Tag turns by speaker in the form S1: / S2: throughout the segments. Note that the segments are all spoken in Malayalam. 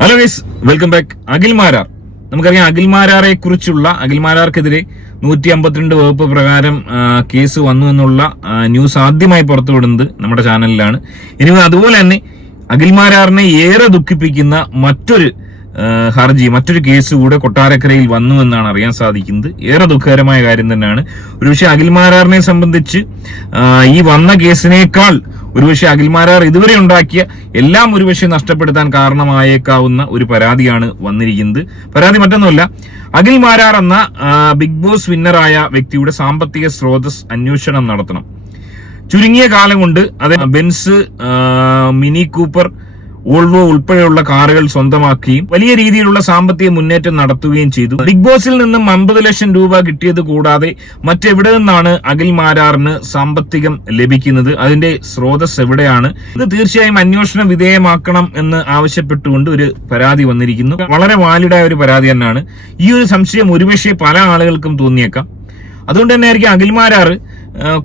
S1: Hello guys welcome back Akhil Marar. നമുക്കറിയാം അഖിൽ മാരാറെ കുറിച്ചുള്ള അഖിൽ മാരാർക്കെതിരെ നൂറ്റി അമ്പത്തിരണ്ട് വകുപ്പ് പ്രകാരം കേസ് വന്നു എന്നുള്ള ന്യൂസ് ആദ്യമായി പുറത്തുവിടുന്നത് നമ്മുടെ ചാനലിലാണ് ഇനി അതുപോലെ തന്നെ അഖിൽ മാരാറിനെ ഏറെ ദുഃഖിപ്പിക്കുന്ന മറ്റൊരു ഹർജി മറ്റൊരു കേസ് കൂടെ കൊട്ടാരക്കരയിൽ വന്നു എന്നാണ് അറിയാൻ സാധിക്കുന്നത്. ഏറെ ദുഃഖകരമായ കാര്യം തന്നെയാണ്. ഒരുപക്ഷെ അഖിൽമാരാറിനെ സംബന്ധിച്ച് ഈ വന്ന കേസിനേക്കാൾ ഒരുപക്ഷെ അഖിൽമാരാർ ഇതുവരെ ഉണ്ടാക്കിയ എല്ലാം ഒരുപക്ഷെ നഷ്ടപ്പെടുത്താൻ കാരണമായേക്കാവുന്ന ഒരു പരാതിയാണ് വന്നിരിക്കുന്നത്. പരാതി മറ്റൊന്നുമല്ല അഖിൽ മാരാർ എന്ന ബിഗ് ബോസ് വിന്നറായ വ്യക്തിയുടെ സാമ്പത്തിക സ്രോതസ് അന്വേഷണം നടത്തണം. ചുരുങ്ങിയ കാലം കൊണ്ട് അത് ബെൻസ് മിനി കൂപ്പർ വോൾവോ ഉൾപ്പെടെയുള്ള കാറുകൾ സ്വന്തമാക്കുകയും വലിയ രീതിയിലുള്ള സാമ്പത്തിക മുന്നേറ്റം നടത്തുകയും ചെയ്തു. ബിഗ് ബോസിൽ നിന്നും അമ്പത് ലക്ഷം രൂപ കിട്ടിയത് കൂടാതെ മറ്റെവിടെ നിന്നാണ് അഖിൽ മാരാറിന് സാമ്പത്തികം ലഭിക്കുന്നത്? അതിന്റെ സ്രോതസ് എവിടെയാണ്? ഇത് തീർച്ചയായും അന്വേഷണ വിധേയമാക്കണം എന്ന് ആവശ്യപ്പെട്ടുകൊണ്ട് ഒരു പരാതി വന്നിരിക്കുന്നു. വളരെ വാലിഡായ ഒരു പരാതി തന്നെയാണ്. ഈ ഒരു സംശയം ഒരുപക്ഷെ പല ആളുകൾക്കും തോന്നിയേക്കാം. അതുകൊണ്ട് തന്നെ ആയിരിക്കും അഖിൽമാരാർ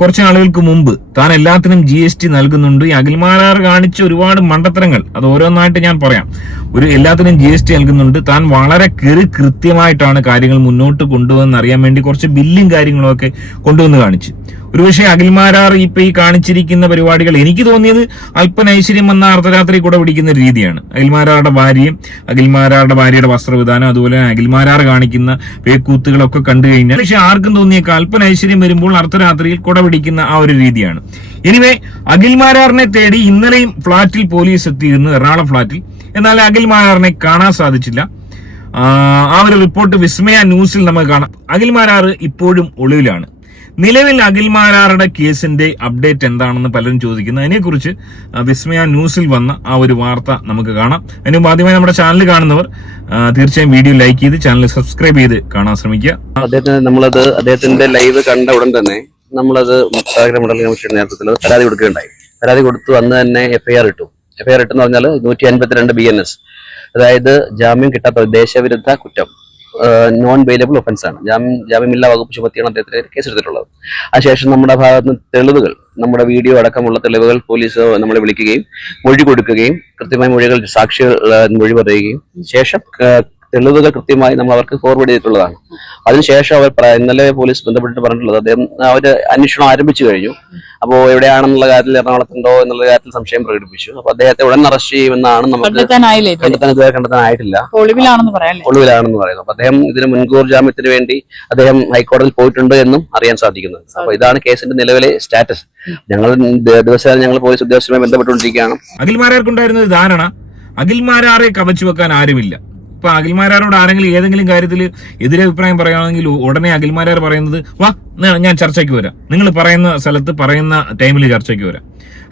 S1: കുറച്ച് നാളുകൾക്ക് മുമ്പ് താൻ എല്ലാത്തിനും ജി എസ് ടി നൽകുന്നുണ്ട്. ഈ അഖിൽമാരാർ കാണിച്ച ഒരുപാട് മണ്ടത്തരങ്ങൾ. അത് ഓരോന്നായിട്ട് ഞാൻ പറയാം. ഒരു എല്ലാത്തിനും ജി എസ് ടി നൽകുന്നുണ്ട്. താൻ വളരെ കെറി കൃത്യമായിട്ടാണ് കാര്യങ്ങൾ മുന്നോട്ട് കൊണ്ടുവന്ന് അറിയാൻ വേണ്ടി കുറച്ച് ബില്ലും കാര്യങ്ങളും ഒക്കെ കൊണ്ടുവന്ന് കാണിച്ചു. ഒരുപക്ഷെ അഖിൽമാരാർ ഇപ്പൊ ഈ കാണിച്ചിരിക്കുന്ന പരിപാടികൾ എനിക്ക് തോന്നിയത് അല്പം ഐശ്വര്യം വന്ന അർദ്ധരാത്രി കൂടെ പിടിക്കുന്ന ഒരു രീതിയാണ്. അഖിൽമാരാറുടെ ഭാര്യയും അഖിൽമാരാറുടെ ഭാര്യയുടെ വസ്ത്രവിധാനം അതുപോലെ അഖിൽമാരാർ കാണിക്കുന്ന വേക്കൂത്തുകളൊക്കെ കണ്ടു കഴിഞ്ഞാൽ പക്ഷെ ആർക്കും തോന്നിയ അല്പം ഐശ്വര്യം വരുമ്പോൾ അർദ്ധരാത്രിയിൽ കുട പിടിക്കുന്ന ആ ഒരു രീതിയാണ്. എനിവേ അഖിൽമാരാറിനെ തേടി ഇന്നലെയും ഫ്ളാറ്റിൽ പോലീസ് എത്തിയിരുന്നു എറണാകുളം ഫ്ളാറ്റിൽ. എന്നാൽ അഖിൽമാരാറിനെ കാണാൻ സാധിച്ചില്ല. ആ ഒരു റിപ്പോർട്ട് വിസ്മയ ന്യൂസിൽ നമുക്ക് കാണാം. അഖിൽമാരാർ ഇപ്പോഴും ഒളിവിലാണ്. നിലവിൽ അഖിൽ മാരാറുടെ കേസിന്റെ അപ്ഡേറ്റ് എന്താണെന്ന് പലരും ചോദിക്കുന്നു. അതിനെക്കുറിച്ച് വിസ്മയ ന്യൂസിൽ വന്ന ആ ഒരു വാർത്ത നമുക്ക് കാണാം. അതിന് ആദ്യമായി നമ്മുടെ ചാനൽ കാണുന്നവർ തീർച്ചയായും വീഡിയോ ലൈക്ക് ചെയ്ത് ചാനൽ സബ്സ്ക്രൈബ് ചെയ്ത് കാണാൻ ശ്രമിക്കുക.
S2: അദ്ദേഹത്തിന് നമ്മളത് അദ്ദേഹത്തിന്റെ ലൈവ് കണ്ട ഉടൻ തന്നെ നമ്മളത് നേതൃത്വത്തിൽ പരാതി കൊടുക്കുകയുണ്ടായി. പരാതി കൊടുത്തു അന്ന് തന്നെ എഫ്ഐആർ ഇട്ടു. എഫ്ഐആർ ഇട്ടെന്ന് പറഞ്ഞാൽ നൂറ്റി അൻപത്തിരണ്ട് ബി എൻ എസ് അതായത് ജാമ്യം കിട്ടാത്ത ദേശവിരുദ്ധ കുറ്റം. നോൺ വെയിലബിൾ ഒഫൻസ് ആണ്. ജാമ്യം ജാമ്യമില്ലാ വകുപ്പ് ചുമത്തിയാണ് അദ്ദേഹത്തിന് കേസെടുത്തിട്ടുള്ളത്. അതിനുശേഷം നമ്മുടെ ഭാഗത്ത് നിന്ന് തെളിവുകൾ നമ്മുടെ വീഡിയോ അടക്കമുള്ള തെളിവുകൾ പോലീസ് നമ്മളെ വിളിക്കുകയും മൊഴി കൊടുക്കുകയും കൃത്യമായ മൊഴികൾ സാക്ഷികൾ മൊഴി പറയുകയും ശേഷം തെളിവുകൾ കൃത്യമായി നമ്മൾ അവർക്ക് ഫോർവേഡ് ചെയ്തിട്ടുള്ളതാണ്. അതിനുശേഷം അവർ ഇന്നലെ പോലീസ് ബന്ധപ്പെട്ടിട്ട് പറഞ്ഞിട്ടുള്ളത് അദ്ദേഹം അവർ അന്വേഷണം ആരംഭിച്ചു കഴിഞ്ഞു. അപ്പോൾ എവിടെയാണെന്നുള്ള കാര്യത്തിൽ എറണാകുളത്തുണ്ടോ എന്നുള്ള കാര്യത്തിൽ സംശയം പ്രകടിപ്പിച്ചു. അപ്പൊ അദ്ദേഹത്തെ ഉടൻ അറസ്റ്റ് ചെയ്യുമെന്നാണ് നമുക്ക്
S3: ഇതുവരെ?
S2: കണ്ടെത്താൻ ഇതുവരെ കണ്ടെത്താനായിട്ടില്ല.
S3: ഒളിവിലാണെന്ന് പറയാല്ലേ
S2: ഒളിവിലാണെന്ന് പറയുന്നു. അപ്പൊ അദ്ദേഹം ഇതിന് മുൻകൂർ ജാമ്യത്തിന് വേണ്ടി അദ്ദേഹം ഹൈക്കോടതിയിൽ പോയിട്ടുണ്ട് എന്നും അറിയാൻ സാധിക്കുന്നത് അപ്പൊ ഇതാണ് കേസിന്റെ നിലവിലെ സ്റ്റാറ്റസ്. ഞങ്ങൾ ദിവസം ദിവസേന ഞങ്ങൾ പോലീസ് ഉദ്യോഗസ്ഥരുമായി ബന്ധപ്പെട്ടുകൊണ്ടിരിക്കുകയാണ്.
S1: അഖിൽമാരാർക്കുണ്ടായിരുന്ന ധാരണ. അഖിൽമാരാറെ കവച്ചു വെക്കാൻ ആരുമില്ല. ഇപ്പൊ അഖിൽമാരാരോട് ആരെങ്കിലും ഏതെങ്കിലും കാര്യത്തിൽ എതിരഭിപ്രായം പറയുകയാണെങ്കിൽ ഉടനെ അഖിൽമാരാർ പറയുന്നത് വാ ഞാൻ ചർച്ചയ്ക്ക് വരാം. നിങ്ങൾ പറയുന്ന സ്ഥലത്ത് പറയുന്ന ടൈമിൽ ചർച്ചയ്ക്ക് വരാം.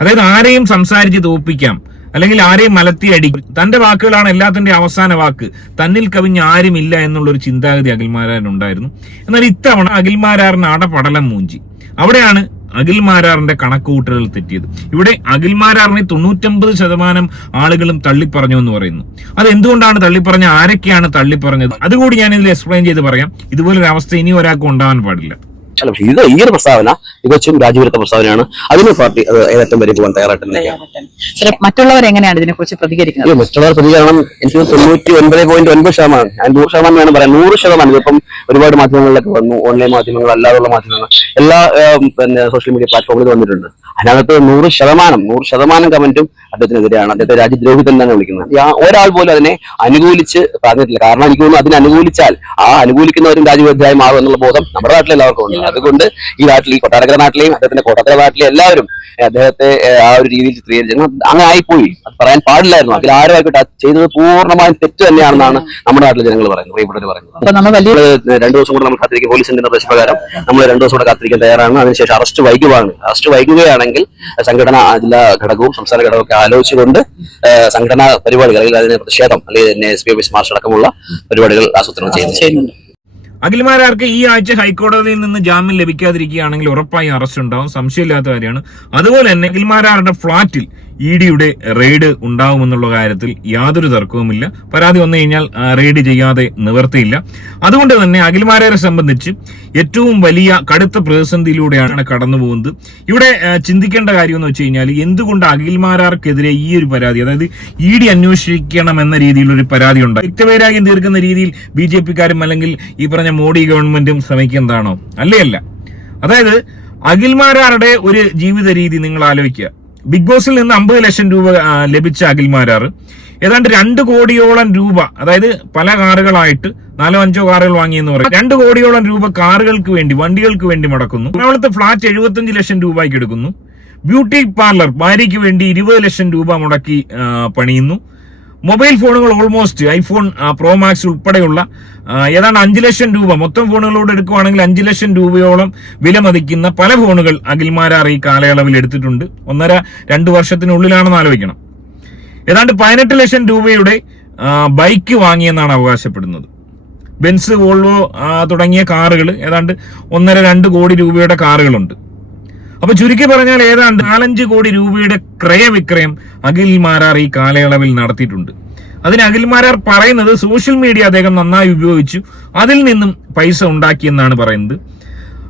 S1: അതായത് ആരെയും സംസാരിച്ച് തോപ്പിക്കാം. അല്ലെങ്കിൽ ആരെയും മലത്തി അടി തന്റെ വാക്കുകളാണ് എല്ലാത്തിന്റെ അവസാന വാക്ക്. തന്നിൽ കവിഞ്ഞ് ആരുമില്ല എന്നുള്ള ഒരു ചിന്താഗതി അഖിൽമാരാറിനുണ്ടായിരുന്നു എന്നാൽ ഇത്തവണ അഖിൽമാരാറിന് അടപടലം മൂഞ്ചി. അവിടെയാണ് അഖിൽമാരാറിന്റെ കണക്കുകൂട്ടലുകൾ തെറ്റിയത്. ഇവിടെ അഖിൽമാരാറിനെ തൊണ്ണൂറ്റമ്പത് ശതമാനം ആളുകളും തള്ളിപ്പറഞ്ഞു എന്ന് പറയുന്നു. അത് എന്തുകൊണ്ടാണ് തള്ളിപ്പറഞ്ഞ ആരൊക്കെയാണ് തള്ളിപ്പറഞ്ഞത്? അതുകൂടി ഞാൻ ഇതിൽ എക്സ്പ്ലെയിൻ ചെയ്ത് പറയാം. ഇതുപോലൊരു അവസ്ഥ ഇനി ഒരാൾക്ക് ഉണ്ടാവാൻ പാടില്ല.
S2: അല്ല പക്ഷേ ഇത് ഈ ഒരു പ്രസ്താവന തികച്ചും രാജ്യവിരുദ്ധ പ്രസ്താവനയാണ്. അതിന് പാർട്ടി അത് ഏതറ്റം വരെ പോകാൻ തയ്യാറായിട്ടില്ല
S3: സാറേ, മറ്റുള്ളവർ എങ്ങനെയാണ് ഇതിനെ കുറിച്ച്
S2: പ്രതികരിക്കുന്നത് മറ്റുള്ളവർ പ്രതികരണം എനിക്ക് തൊണ്ണൂറ്റി ഒൻപത് പോയിന്റ് ഒൻപത് ശതമാനം ഞാൻ നൂറ് ശതമാനം വേണം പറയാം. നൂറ് ശതമാനം ഇതിപ്പം ഒരുപാട് മാധ്യമങ്ങളിലൊക്കെ വന്നു. ഓൺലൈൻ മാധ്യമങ്ങൾ അല്ലാതുള്ള മാധ്യമങ്ങൾ. എല്ലാ പിന്നെ സോഷ്യൽ മീഡിയ പ്ലാറ്റ്ഫോമിൽ വന്നിട്ടുണ്ട്. അതിനകത്ത് നൂറ് ശതമാനം നൂറ് ശതമാനം കമന്റും അദ്ദേഹത്തിനെതിരെയാണ്. അദ്ദേഹത്തെ രാജ്യദ്രോഹി തന്നെയാണ് വിളിക്കുന്നത്. ഒരാൾ പോലും അതിനെ അനുകൂലിച്ച് പറഞ്ഞിട്ടില്ല. കാരണം എനിക്ക് തോന്നുന്നു അതിനെ അനുകൂലിച്ചാൽ ആ അനുകൂലിക്കുന്നവരും രാജ്യവിരുദ്ധമായി മാറും എന്നുള്ള ബോധം നമ്മുടെ നാട്ടിൽ എല്ലാവർക്കും ഉണ്ട്. അതുകൊണ്ട് ഈ നാട്ടിൽ ഈ കൊട്ടാരക്കര നാട്ടിലെയും അദ്ദേഹത്തിന്റെ കോട്ടക്കര നാട്ടിലെ എല്ലാവരും അദ്ദേഹത്തെ ആ ഒരു രീതിയിൽ ചിത്രീകരിച്ചു അങ്ങനെ ആയിപ്പോയി. അത് പറയാൻ പാടില്ലായിരുന്നു. അതിൽ ആരും ആയിക്കോട്ടെ ചെയ്തത് പൂർണമായും തെറ്റ് തന്നെയാണെന്നാണ് നമ്മുടെ നാട്ടിലെ ജനങ്ങൾ പറയുന്നത്. പ്രിയപ്പെട്ടവർ പറയുന്നത്. രണ്ടു ദിവസം കൂടെ നമ്മൾ കാത്തിരിക്കും. പോലീസിന്റെ നിർദ്ദേശപ്രകാരം നമ്മൾ രണ്ടു ദിവസം കൂടെ കാത്തിരിക്കാൻ തയ്യാറാണ്. അതിനുശേഷം അറസ്റ്റ് വൈകുവാണ്. അറസ്റ്റ് വൈകുകയാണെങ്കിൽ സംഘടന ജില്ലാ ഘടകവും സംസ്ഥാന ഘടകവും ഒക്കെ ആലോചിച്ചുകൊണ്ട് സംഘടനാ പരിപാടികൾ അല്ലെങ്കിൽ അതിന് പ്രതിഷേധം അല്ലെങ്കിൽ എസ് പി ഓഫീസ് മാർച്ച് അടക്കമുള്ള പരിപാടികൾ ആസൂത്രണം ചെയ്യുന്നു.
S1: അഖിൽമാരാർക്ക് ഈ ആഴ്ച ഹൈക്കോടതിയിൽ നിന്ന് ജാമ്യം ലഭിക്കാതിരിക്കുകയാണെങ്കിൽ ഉറപ്പായും അറസ്റ്റ് ഉണ്ടാവും. സംശയമില്ലാത്ത കാര്യമാണ്. അതുപോലെ തന്നെ അഖിൽമാരാരുടെ ഫ്ളാറ്റിൽ ഇ ഡിയുടെ റെയ്ഡ് ഉണ്ടാവുമെന്നുള്ള കാര്യത്തിൽ യാതൊരു തർക്കവുമില്ല. പരാതി വന്നു കഴിഞ്ഞാൽ റെയ്ഡ് ചെയ്യാതെ നിവർത്തിയില്ല. അതുകൊണ്ട് തന്നെ അഖിൽമാരെ സംബന്ധിച്ച് ഏറ്റവും വലിയ കടുത്ത പ്രതിസന്ധിയിലൂടെയാണ് കടന്നു പോകുന്നത്. ഇവിടെ ചിന്തിക്കേണ്ട കാര്യം എന്ന് വെച്ച് കഴിഞ്ഞാൽ എന്തുകൊണ്ട് അഖിൽമാരാർക്കെതിരെ ഈ ഒരു പരാതി അതായത് ഇ ഡി അന്വേഷിക്കണം എന്ന രീതിയിലൊരു പരാതി ഉണ്ടായി? വ്യക്തവൈരാഗ്യം തീർക്കുന്ന രീതിയിൽ ബി ജെ പിക്കാരും അല്ലെങ്കിൽ ഈ പറഞ്ഞ മോഡി ഗവൺമെന്റും ശ്രമിക്കുന്നതാണോ? അല്ലേ അല്ല. അതായത് അഖിൽമാരാരുടെ ഒരു ജീവിത രീതി നിങ്ങൾ ആലോചിക്കുക. ബിഗ് ബോസിൽ നിന്ന് അമ്പത് ലക്ഷം രൂപ ലഭിച്ച ലഭിച്ച അഖിൽമാരാർ. ഏതാണ്ട് രണ്ട് കോടിയോളം രൂപ അതായത് പല കാറുകളായിട്ട് നാലോ അഞ്ചോ കാറുകൾ വാങ്ങിയെന്ന് പറയും. രണ്ട് കോടിയോളം രൂപ കാറുകൾക്ക് വേണ്ടി വണ്ടികൾക്ക് വേണ്ടി മുടക്കുന്നു. എറണാകുളത്ത് ഫ്ളാറ്റ് എഴുപത്തഞ്ച് ലക്ഷം രൂപയ്ക്ക് എടുക്കുന്നു. ബ്യൂട്ടി പാർലർ ഭാര്യയ്ക്ക് വേണ്ടി ഇരുപത് ലക്ഷം രൂപ മുടക്കി പണിയുന്നു. മൊബൈൽ ഫോണുകൾ ഓൾമോസ്റ്റ് ഐഫോൺ പ്രോ മാക്സ് ഉൾപ്പെടെയുള്ള ഏതാണ്ട് അഞ്ച് ലക്ഷം രൂപ മൊത്തം ഫോണുകളോട് എടുക്കുവാണെങ്കിൽ അഞ്ച് ലക്ഷം രൂപയോളം വില മതിക്കുന്ന പല ഫോണുകൾ അഖിൽമാരാർ ഈ കാലയളവിൽ എടുത്തിട്ടുണ്ട്. ഒന്നര രണ്ട് വർഷത്തിനുള്ളിലാണെന്ന് ആലോചിക്കണം. ഏതാണ്ട് പതിനെട്ട് ലക്ഷം രൂപയുടെ ബൈക്ക് വാങ്ങിയെന്നാണ് അവകാശപ്പെടുന്നത്. ബെൻസ് വോൾവോ തുടങ്ങിയ കാറുകൾ ഏതാണ്ട് ഒന്നര രണ്ട് കോടി രൂപയുടെ കാറുകളുണ്ട്. അപ്പൊ ചുരുക്കി പറഞ്ഞാൽ ഏതാണ്ട് നാലഞ്ച് കോടി രൂപയുടെ ക്രയവിക്രയം അഖിൽ മാരാർ ഈ കാലയളവിൽ നടത്തിയിട്ടുണ്ട്. അതിന് അഖിൽ മാരാർ പറയുന്നത് സോഷ്യൽ മീഡിയ അദ്ദേഹം നന്നായി ഉപയോഗിച്ചു. അതിൽ നിന്നും പൈസ ഉണ്ടാക്കിയെന്നാണ് പറയുന്നത്.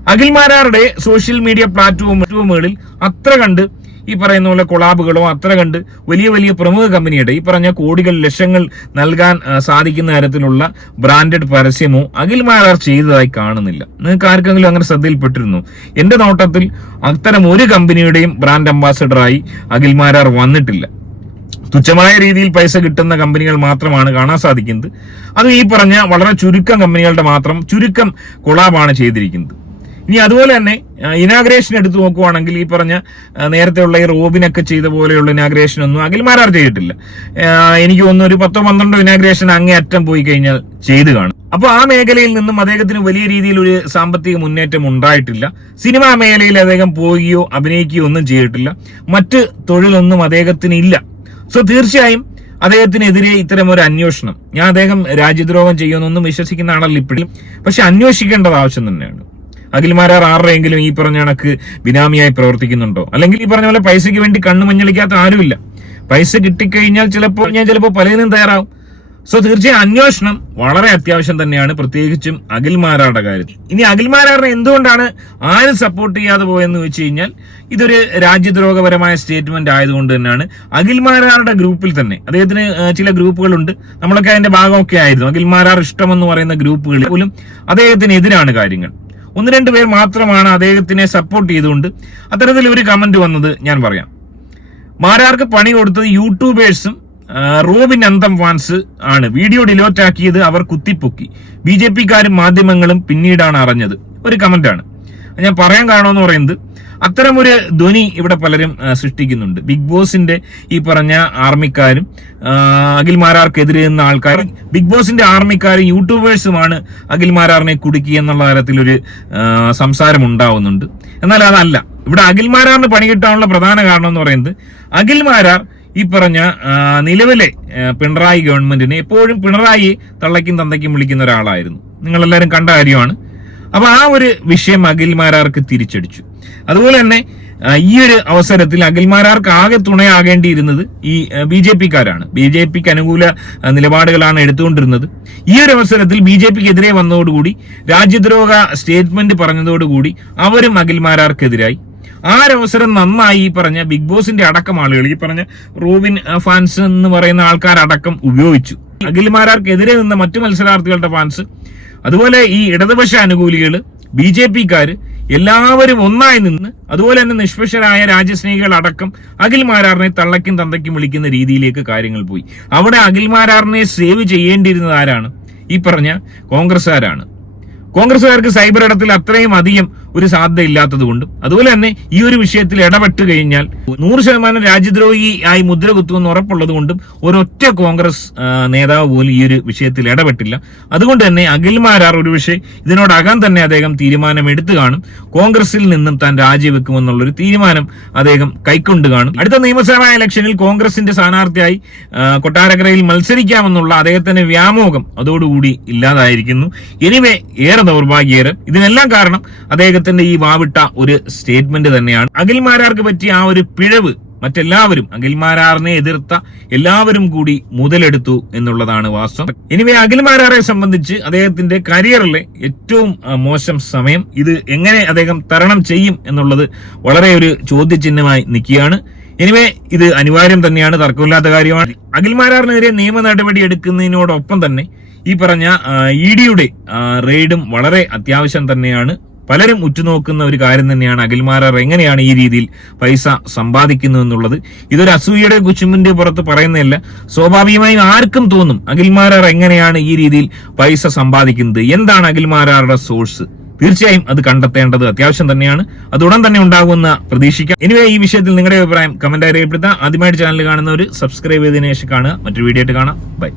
S1: അഖിൽ മാരാറുടെ സോഷ്യൽ മീഡിയ പ്ലാറ്റ്ഫോമുകളിൽ അത്ര കണ്ട് ഈ പറയുന്ന പോലെ കൊളാബുകളോ അത്ര കണ്ട് വലിയ വലിയ പ്രമുഖ കമ്പനിയുടെ ഈ പറഞ്ഞ കോടികൾ ലക്ഷങ്ങൾ നൽകാൻ സാധിക്കുന്ന തരത്തിലുള്ള ബ്രാൻഡഡ് പരസ്യമോ അഖിൽ മാരാർ ചെയ്തതായി കാണുന്നില്ല. നിങ്ങൾക്ക് ആർക്കെങ്കിലും അങ്ങനെ ശ്രദ്ധയിൽപ്പെട്ടിരുന്നു? എന്റെ നോട്ടത്തിൽ അത്തരം ഒരു കമ്പനിയുടെയും ബ്രാൻഡ് അംബാസഡറായി അഖിൽ മാരാർ വന്നിട്ടില്ല. തുച്ഛമായ രീതിയിൽ പൈസ കിട്ടുന്ന കമ്പനികൾ മാത്രമാണ് കാണാൻ സാധിക്കുന്നത്. അത് ഈ പറഞ്ഞ വളരെ ചുരുക്കം കമ്പനികളുടെ മാത്രം ചുരുക്കം കൊളാബാണ് ചെയ്തിരിക്കുന്നത്. ഇനി അതുപോലെ തന്നെ ഇനാഗ്രേഷൻ എടുത്തു നോക്കുവാണെങ്കിൽ ഈ പറഞ്ഞ നേരത്തെ നേരത്തെയുള്ള ഈ റോബിനൊക്കെ ചെയ്ത പോലെയുള്ള ഇനാഗ്രേഷൻ ഒന്നും അഖിൽമാരാർ ചെയ്തിട്ടില്ല. എനിക്ക് തോന്നുന്നു ഒരു പത്തോ പന്ത്രണ്ടോ ഇനാഗ്രേഷൻ അങ്ങേ അറ്റം പോയി കഴിഞ്ഞാൽ ചെയ്തു കാണും. അപ്പൊ ആ മേഖലയിൽ നിന്നും അദ്ദേഹത്തിന് വലിയ രീതിയിൽ ഒരു സാമ്പത്തിക മുന്നേറ്റം ഉണ്ടായിട്ടില്ല. സിനിമാ മേഖലയിൽ അദ്ദേഹം പോവുകയോ അഭിനയിക്കുകയോ ഒന്നും ചെയ്തിട്ടില്ല. മറ്റ് തൊഴിലൊന്നും അദ്ദേഹത്തിന് ഇല്ല. സോ തീർച്ചയായും അദ്ദേഹത്തിനെതിരെ ഇത്തരം ഒരു അന്വേഷണം. ഞാൻ അദ്ദേഹം രാജ്യദ്രോഹം ചെയ്യുമെന്നൊന്നും വിശ്വസിക്കുന്ന ആളല്ല ഇപ്പോഴും. പക്ഷെ അന്വേഷിക്കേണ്ടത് ആവശ്യം തന്നെയാണ്. അഖിൽമാരാർ ആരുടെയെങ്കിലും ഈ പറഞ്ഞ കണക്ക് ബിനാമിയായി പ്രവർത്തിക്കുന്നുണ്ടോ? അല്ലെങ്കിൽ ഈ പറഞ്ഞ പോലെ പൈസയ്ക്ക് വേണ്ടി കണ്ണു മഞ്ഞളിക്കാത്ത ആരുമില്ല. പൈസ കിട്ടിക്കഴിഞ്ഞാൽ ചിലപ്പോൾ ഞാൻ ചിലപ്പോൾ പലതിനും തയ്യാറാവും. സോ തീർച്ചയായും അന്വേഷണം വളരെ അത്യാവശ്യം തന്നെയാണ്. പ്രത്യേകിച്ചും അഖിൽമാരാരുടെ കാര്യത്തിൽ ഇനി അഖിൽമാരാറിനെ എന്തുകൊണ്ടാണ് ആരും സപ്പോർട്ട് ചെയ്യാതെ പോയെന്ന് വെച്ച് കഴിഞ്ഞാൽ ഇതൊരു രാജ്യദ്രോഹപരമായ സ്റ്റേറ്റ്മെന്റ് ആയതുകൊണ്ട് തന്നെയാണ്. അഖിൽമാരാറുടെ ഗ്രൂപ്പിൽ തന്നെ അദ്ദേഹത്തിന് ചില ഗ്രൂപ്പുകളുണ്ട് നമ്മളൊക്കെ അതിന്റെ ഭാഗമൊക്കെ ആയിരുന്നു. അഖിൽമാരാർ ഇഷ്ടമെന്ന് പറയുന്ന ഗ്രൂപ്പുകളിൽ പോലും അദ്ദേഹത്തിന് എതിരാണ് കാര്യങ്ങൾ. ഒന്ന് രണ്ട് പേർ മാത്രമാണ് അദ്ദേഹത്തിനെ സപ്പോർട്ട് ചെയ്തുകൊണ്ട് അത്തരത്തിൽ ഒരു കമന്റ് വന്നത് ഞാൻ പറയാം. മാരാർക്ക് പണി കൊടുത്തത് യൂട്യൂബേഴ്സും റോബിൻ അന്തം ഫാൻസ് ആണ്. വീഡിയോ ഡിലോറ്റ് ആക്കിയത് അവർ കുത്തിപ്പൊക്കി. ബി ജെ പിക്കാരും മാധ്യമങ്ങളും പിന്നീടാണ് അറിഞ്ഞത്. ഒരു കമന്റാണ് ഞാൻ പറയാൻ കാണുമെന്ന് പറയുന്നത് അത്തരം ഒരു ധ്വനി ഇവിടെ പലരും സൃഷ്ടിക്കുന്നുണ്ട്. ബിഗ് ബോസിന്റെ ഈ പറഞ്ഞ ആർമിക്കാരും അഖിൽമാരാർക്കെതിരെ നിന്ന ആൾക്കാരും ബിഗ് ബോസിന്റെ ആർമിക്കാരും യൂട്യൂബേഴ്സുമാണ് അഖിൽമാരാറിനെ കുടുക്കി എന്നുള്ള തരത്തിലൊരു സംസാരം ഉണ്ടാവുന്നുണ്ട്. എന്നാൽ അതല്ല. ഇവിടെ അഖിൽമാരാറിന് പണി കിട്ടാനുള്ള പ്രധാന കാരണം എന്ന് പറയുന്നത് അഖിൽമാരാർ ഈ പറഞ്ഞ നിലവിലെ പിണറായി ഗവൺമെന്റിനെ എപ്പോഴും പിണറായി തള്ളയ്ക്കും തന്തയ്ക്കും വിളിക്കുന്ന ഒരാളായിരുന്നു. നിങ്ങളെല്ലാവരും കണ്ട കാര്യമാണ്. അപ്പൊ ആ ഒരു വിഷയം അഖിൽമാരാർക്ക് തിരിച്ചടിച്ചു. അതുപോലെ തന്നെ ഈ ഒരു അവസരത്തിൽ അഖിൽമാരാർക്ക് ആകെ തുണയാകേണ്ടിയിരുന്നത് ഈ ബി ജെ പിക്കാരാണ്. ബി ജെ പിക്ക് അനുകൂല നിലപാടുകളാണ് എടുത്തുകൊണ്ടിരുന്നത്. ഈ ഒരു അവസരത്തിൽ ബി ജെ പിക്ക് എതിരെ വന്നതോടുകൂടി രാജ്യദ്രോഹ സ്റ്റേറ്റ്മെന്റ് പറഞ്ഞതോടുകൂടി അവരും അഖിൽമാരാർക്കെതിരായി. ആ ഒരു അവസരം നന്നായി ഈ പറഞ്ഞ ബിഗ് ബോസിന്റെ അടക്കം ആളുകൾ ഈ പറഞ്ഞ റോബിൻ ഫാൻസ് എന്ന് പറയുന്ന ആൾക്കാരടക്കം ഉപയോഗിച്ചു. അഖിൽമാരാർക്കെതിരെ നിന്ന മറ്റു മത്സരാർത്ഥികളുടെ ഫാൻസ് അതുപോലെ ഈ ഇടതുപക്ഷ അനുകൂലികൾ ബി ജെ പിക്കാര് എല്ലാവരും ഒന്നായി നിന്ന് അതുപോലെ തന്നെ നിഷ്പക്ഷരായ രാജ്യസ്നേഹികൾ അടക്കം അഖിൽമാരാറിനെ തള്ളക്കും തന്തയ്ക്കും വിളിക്കുന്ന രീതിയിലേക്ക് കാര്യങ്ങൾ പോയി. അവിടെ അഖിൽമാരാറിനെ സേവ് ചെയ്യേണ്ടിയിരുന്നത് ആരാണ്? ഈ പറഞ്ഞ കോൺഗ്രസ്സുകാരാണ്. കോൺഗ്രസ്സുകാർക്ക് സൈബർ ഇടത്തിൽ അത്രയും അധികം ഒരു സാധ്യത ഇല്ലാത്തത് കൊണ്ടും അതുപോലെ തന്നെ ഈ ഒരു വിഷയത്തിൽ ഇടപെട്ട് കഴിഞ്ഞാൽ നൂറ് ശതമാനം രാജ്യദ്രോഹി ആയി മുദ്ര കുത്തുമെന്ന് ഉറപ്പുള്ളത് കൊണ്ടും ഒരൊറ്റ കോൺഗ്രസ് നേതാവ് പോലും ഈ ഒരു വിഷയത്തിൽ ഇടപെട്ടില്ല. അതുകൊണ്ട് തന്നെ അഖിൽമാരാർ ഒരു പക്ഷേ ഇതിനോടകം തന്നെ അദ്ദേഹം തീരുമാനം എടുത്തു കാണും. കോൺഗ്രസിൽ നിന്നും താൻ രാജിവെക്കുമെന്നുള്ളൊരു തീരുമാനം അദ്ദേഹം കൈക്കൊണ്ട് കാണും. അടുത്ത നിയമസഭാ ഇലക്ഷനിൽ കോൺഗ്രസിന്റെ സ്ഥാനാർത്ഥിയായി കൊട്ടാരക്കരയിൽ മത്സരിക്കാമെന്നുള്ള അദ്ദേഹത്തിന്റെ വ്യാമോഹം അതോടുകൂടി ഇല്ലാതായിരിക്കുന്നു. എനിവേ ഏറെ ദൗർഭാഗ്യേറെ ഇതിനെല്ലാം കാരണം അദ്ദേഹത്തിന്റെ ഈ വാവിട്ട ഒരു സ്റ്റേറ്റ്മെന്റ് തന്നെയാണ്. അഖിൽമാരാർക്ക് പറ്റിയ ആ ഒരു പിഴവ് മറ്റെല്ലാവരും അഖിൽമാരാറിനെ എതിർത്ത എല്ലാവരും കൂടി മുതലെടുത്തു എന്നുള്ളതാണ് വാസ്തവം. ഇനിവേ അഖിൽമാരാറെ സംബന്ധിച്ച് അദ്ദേഹത്തിന്റെ കരിയറിലെ ഏറ്റവും മോശം സമയം ഇത് എങ്ങനെ അദ്ദേഹം തരണം ചെയ്യും എന്നുള്ളത് വളരെ ഒരു ചോദ്യചിഹ്നമായി നിൽക്കുകയാണ്. എനിവേ ഇത് അനിവാര്യം തന്നെയാണ് തർക്കമില്ലാത്ത കാര്യമാണ്. അഖിൽമാരാറിനെതിരെ നിയമ നടപടി എടുക്കുന്നതിനോടൊപ്പം തന്നെ ഈ പറഞ്ഞ ഇ ഡിയുടെ റെയ്ഡും വളരെ അത്യാവശ്യം തന്നെയാണ്. പലരും ഉറ്റുനോക്കുന്ന ഒരു കാര്യം തന്നെയാണ് അഖിൽമാരാർ എങ്ങനെയാണ് ഈ രീതിയിൽ പൈസ സമ്പാദിക്കുന്നത് എന്നുള്ളത് ഇതൊരു അസൂയയുടെ കുച്ചുമ്പിന്റെ പുറത്ത് പറയുന്നതല്ല. സ്വാഭാവികമായും ആർക്കും തോന്നും അഖിൽമാരാർ എങ്ങനെയാണ് ഈ രീതിയിൽ പൈസ സമ്പാദിക്കുന്നത്. എന്താണ് അഖിൽമാരാറുടെ സോഴ്സ്? തീർച്ചയായും അത് കണ്ടെത്തേണ്ടത് അത്യാവശ്യം തന്നെയാണ്. അത് ഉടൻ തന്നെ ഉണ്ടാകുമെന്ന് പ്രതീക്ഷിക്കാം. ഇനിവേ ഈ വിഷയത്തിൽ നിങ്ങളുടെ അഭിപ്രായം കമന്റായി രേഖപ്പെടുത്താം ആദ്യമായിട്ട് ചാനൽ കാണുന്നവർ സബ്സ്ക്രൈബ് ചെയ്തതിനു ശേഷം കാണുക. മറ്റൊരു വീഡിയോ ആയിട്ട് കാണാം. ബൈ